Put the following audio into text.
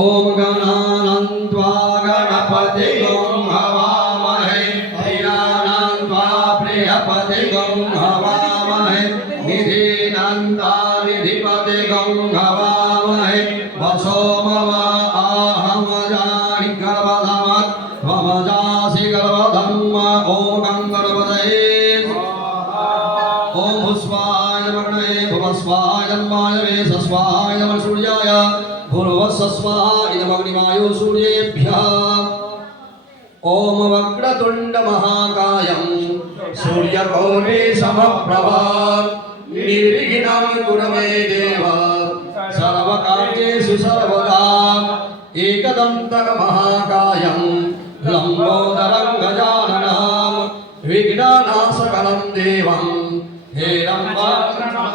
ओम गणानन्त्वा गणपतिगं हवामहे प्रियानन्त्वा प्रियपतिगं हवामहे निधिनन्त्वा निधिपतिगं हवामहे वसो मम आहमजानि गर्भधमत् त्वमजासि गर्भधर्म ॐ गणपतये ओम भुस्वाय वर्णये भुवस्वाय जन्माय वेशस्वाय नमः सूर्याय भूर्भुवस्सस्वाहा इदमग्निमायो सूर्येभ्यः ओम वक्रतुण्ड महाकायं सूर्यकोटि समप्रभा निर्विघ्नं कुरु मे देव सर्वकार्येषु सर्वदा एकदन्तं महाकायं लम्बोदरं गजाननं विघ्ननाशकरं देवं हेरम्बाण्यः